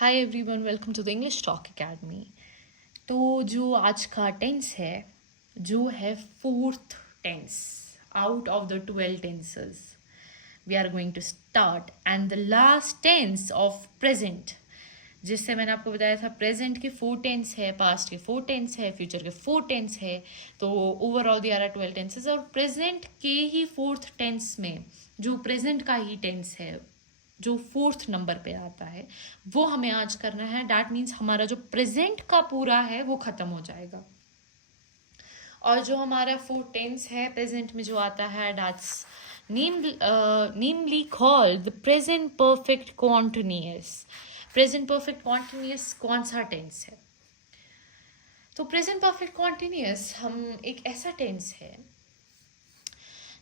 Hi everyone, welcome to the English talk academy. तो जो आज का टेंस है जो है fourth tense out of the 12 tenses. We are going to start and the last tense of present. जिससे मैंने आपको बताया था प्रेजेंट के 4 टेंस है, पास्ट के 4 टेंस है, फ्यूचर के 4 टेंस है। तो ओवरऑल दे आर 12 टेंसेस और प्रेजेंट के ही फोर्थ टेंस में जो प्रेजेंट का ही टेंस है जो फोर्थ नंबर पे आता है वो हमें आज करना है। डैट मीन्स हमारा जो प्रेजेंट का पूरा है वो खत्म हो जाएगा। और जो हमारा फोर्थ टेंस है प्रेजेंट में जो आता है that's namely called the present perfect continuous. Present perfect continuous कौन सा टेंस है? तो प्रेजेंट परफेक्ट कॉन्टिन्यूअस हम एक ऐसा टेंस है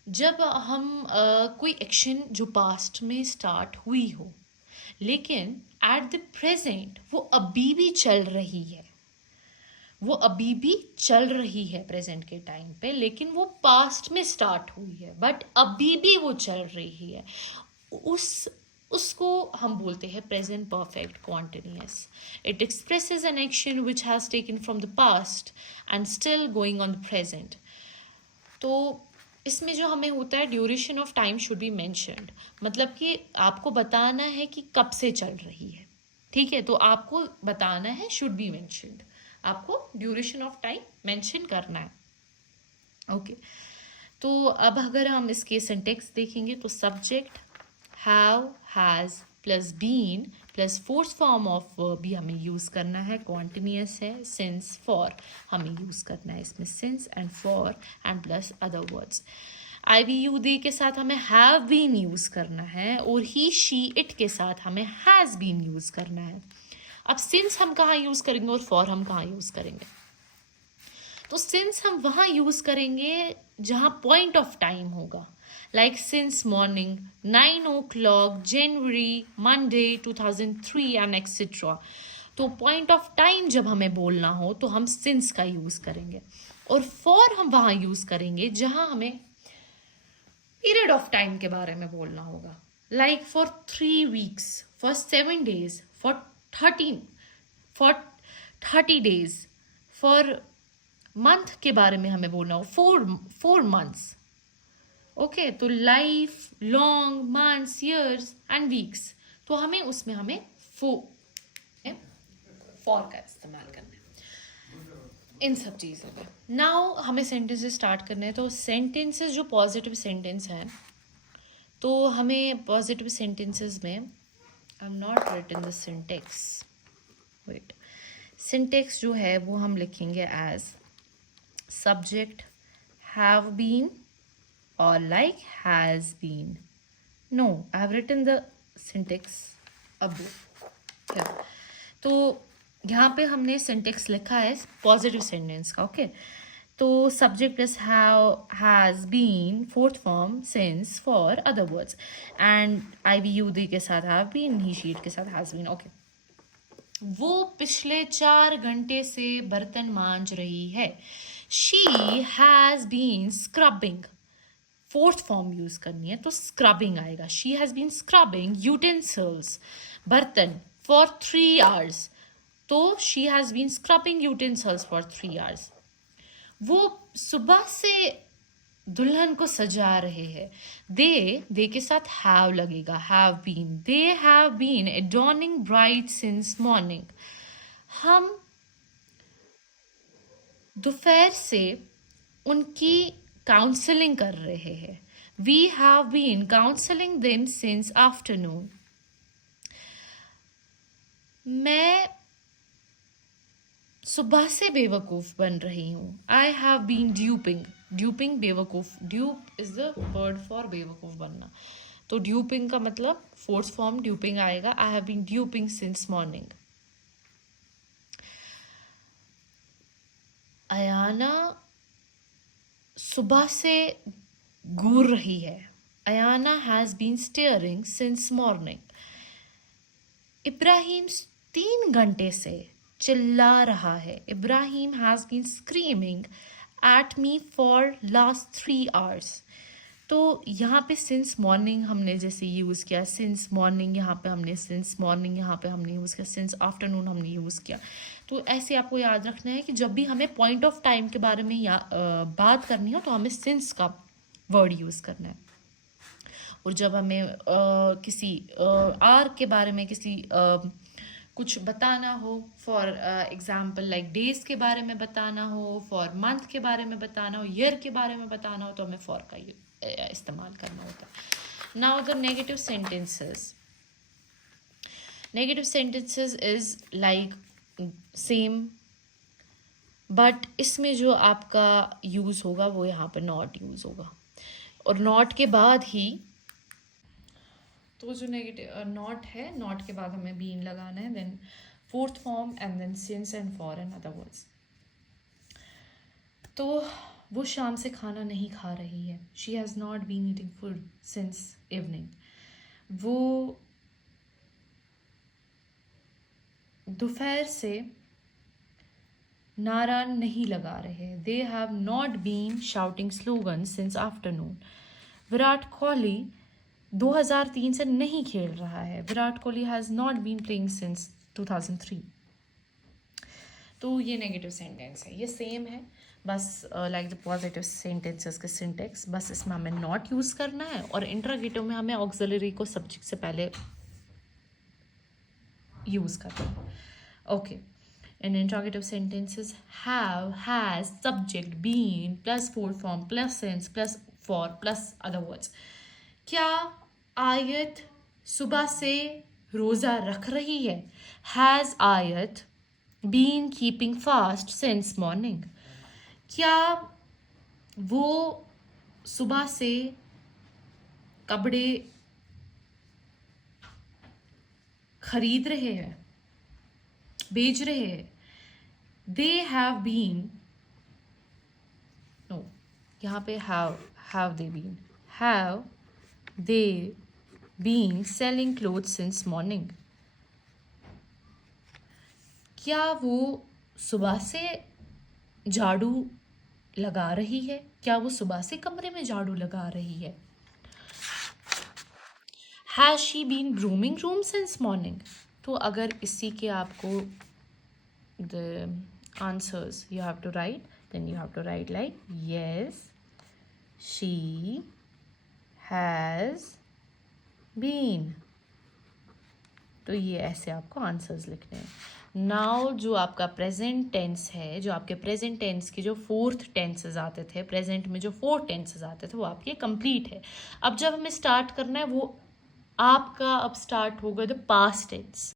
जब हम कोई एक्शन जो पास्ट में स्टार्ट हुई हो लेकिन एट द प्रेजेंट वो अभी भी चल रही है, वो अभी भी चल रही है प्रेजेंट के टाइम पे, लेकिन वो पास्ट में स्टार्ट हुई है बट अभी भी वो चल रही है। उसको हम बोलते हैं present perfect continuous. It expresses an action which has taken from the past and still going on the present. तो इसमें जो हमें होता है duration of time should be mentioned, मतलब कि आपको बताना है कि कब से चल रही है। ठीक है, तो आपको बताना है शुड बी मेंशन्ड, आपको ड्यूरेशन ऑफ टाइम मेंशन करना है। ओके तो अब अगर हम इसके सिंटेक्स देखेंगे तो subject have has plus been plus fourth form of verb भी हमें यूज़ करना है, कॉन्टिन्यूअस है, सिंस फॉर हमें यूज़ करना है इसमें, since and for and plus other words. I we you they के साथ हमें हैव बीन यूज़ करना है और ही शी इट के साथ हमें हैज़ बीन यूज़ करना है। अब सिंस हम कहाँ यूज़ करेंगे और फॉर हम कहाँ यूज़ करेंगे? तो सिंस हम वहाँ यूज़ करेंगे जहाँ पॉइंट ऑफ टाइम होगा, like since morning 9 o'clock January Monday 2003 and etcetera. तो पॉइंट ऑफ टाइम जब हमें बोलना हो तो हम सिंस का यूज़ करेंगे और फॉर हम वहाँ यूज़ करेंगे जहाँ हमें पीरियड ऑफ टाइम के बारे में बोलना होगा, like for 3 weeks, for 7 days, for 30 days, for month के बारे में हमें बोलना हो, 4 months। ओके तो life long months years and weeks, तो हमें उसमें हमें फॉर का इस्तेमाल करना है इन सब चीज़ों में। नाउ हमें सेंटेंसेस स्टार्ट करने हैं। तो सेंटेंसेस जो पॉजिटिव सेंटेंस हैं तो हमें पॉजिटिव सेंटेंसेस में I am not written the syntax, wait, syntax जो है वो हम लिखेंगे as subject have been or like has been. No, I have written the syntax above here. तो यहाँ पे हमने सिंटेक्स लिखा है पॉजिटिव सेंटेंस का। ओके तो subject is have has been, fourth form since, for, other words and I we you they के साथ हैव बीन, ही शीट के साथ हैज बीन। ओके वो पिछले 4 घंटे से बर्तन मांज रही है। She has been scrubbing, fourth form use करनी है तो स्क्रबिंग आएगा। She has been scrubbing utensils, बर्तन, फॉर 3 hours, तो she has been scrubbing utensils for 3 hours। वो सुबह से दुल्हन को सजा रहे हैं। दे के साथ हैव लगेगा, have been, they have been adorning bride since morning. हम दोपहर से उनकी काउंसलिंग कर रहे हैं। We have been counselling them since afternoon. मैं सुबह से बेवकूफ़ बन रही हूँ। आई हैव बीन ड्यूपिंग, ड्यूपिंग बेवकूफ़, dupe is the word for बेवकूफ़ बनना, तो ड्यूपिंग का मतलब फोर्थ फॉर्म ड्यूपिंग आएगा। I have been duping since morning. Ayana सुबह से घूर रही है। Ayana has been staring since morning. Ibrahim 3 घंटे से चिल्ला रहा है। Ibrahim has been screaming at me for last 3 hours। तो यहाँ पे सिंस मॉर्निंग हमने जैसे यूज़ किया, सिंस मॉर्निंग यहाँ पे हमने सिंस मॉर्निंग यहाँ पे हमने यूज़ किया, सिंस आफ्टरनून हमने यूज़ किया। तो ऐसे आपको याद रखना है कि जब भी हमें पॉइंट ऑफ टाइम के बारे में बात करनी हो तो हमें सिंस का वर्ड यूज़ करना है। और जब हमें किसी आर के बारे में किसी कुछ बताना हो, फॉर एग्जाम्पल लाइक डेज के बारे में बताना हो, फॉर मंथ के बारे में बताना हो, ईयर के बारे में बताना हो, तो हमें फॉर का इस्तेमाल करना होता है। Now the negative sentences, negative sentences is like same, but इसमें जो आपका यूज़ होगा वो यहाँ पर नॉट यूज़ होगा, और नॉट के बाद ही, तो जो नेगेटिव नॉट है, नॉट के बाद हमें बीन लगाना है, then fourth form and then since and for and other words. तो वो शाम से खाना नहीं खा रही है, she has not been eating food since evening. वो दोपहर से नारा नहीं लगा रहे, they have not been shouting slogan since afternoon. Virat Kohli 2003 से नहीं खेल रहा है, Virat Kohli has not been playing since 2003। तो ये नेगेटिव सेंटेंस है, ये सेम है, बस लाइक द पॉजिटिव सेंटेंसेस के सिंटेक्स, बस इसमें हमें नॉट यूज़ करना है, और इंटरोगेटिव में हमें ऑक्सिलरी को सब्जेक्ट से पहले यूज़ करना है। Okay, in interrogative sentences, have, has, subject, been, plus fourth form, plus since, plus for, plus other words. क्या आयत सुबह से रोज़ा रख रही है? Has आयत been keeping fast since morning? क्या वो सुबह से कपड़े खरीद रहे हैं, बेच रहे हैं? दे हैव बीन, नो, यहाँ पे have they been, have they been selling cloth since morning? क्या वो सुबह से झाड़ू लगा रही है? क्या वो सुबह से कमरे में झाड़ू लगा रही है? Has she been grooming room since morning? तो अगर इसी के आपको the answers you have to write, then you have to write like yes, she has been। तो ये ऐसे आपको आंसर्स लिखने हैं। नाउ जो आपका प्रेजेंट टेंस है, जो आपके प्रेजेंट टेंस की जो फोर्थ टेंसेस आते थे, प्रेजेंट में जो फोर्थ टेंसेस आते थे, वो आपके कंप्लीट है। अब जब हमें स्टार्ट करना है, वो आपका अब स्टार्ट होगा द पास्ट टेंस।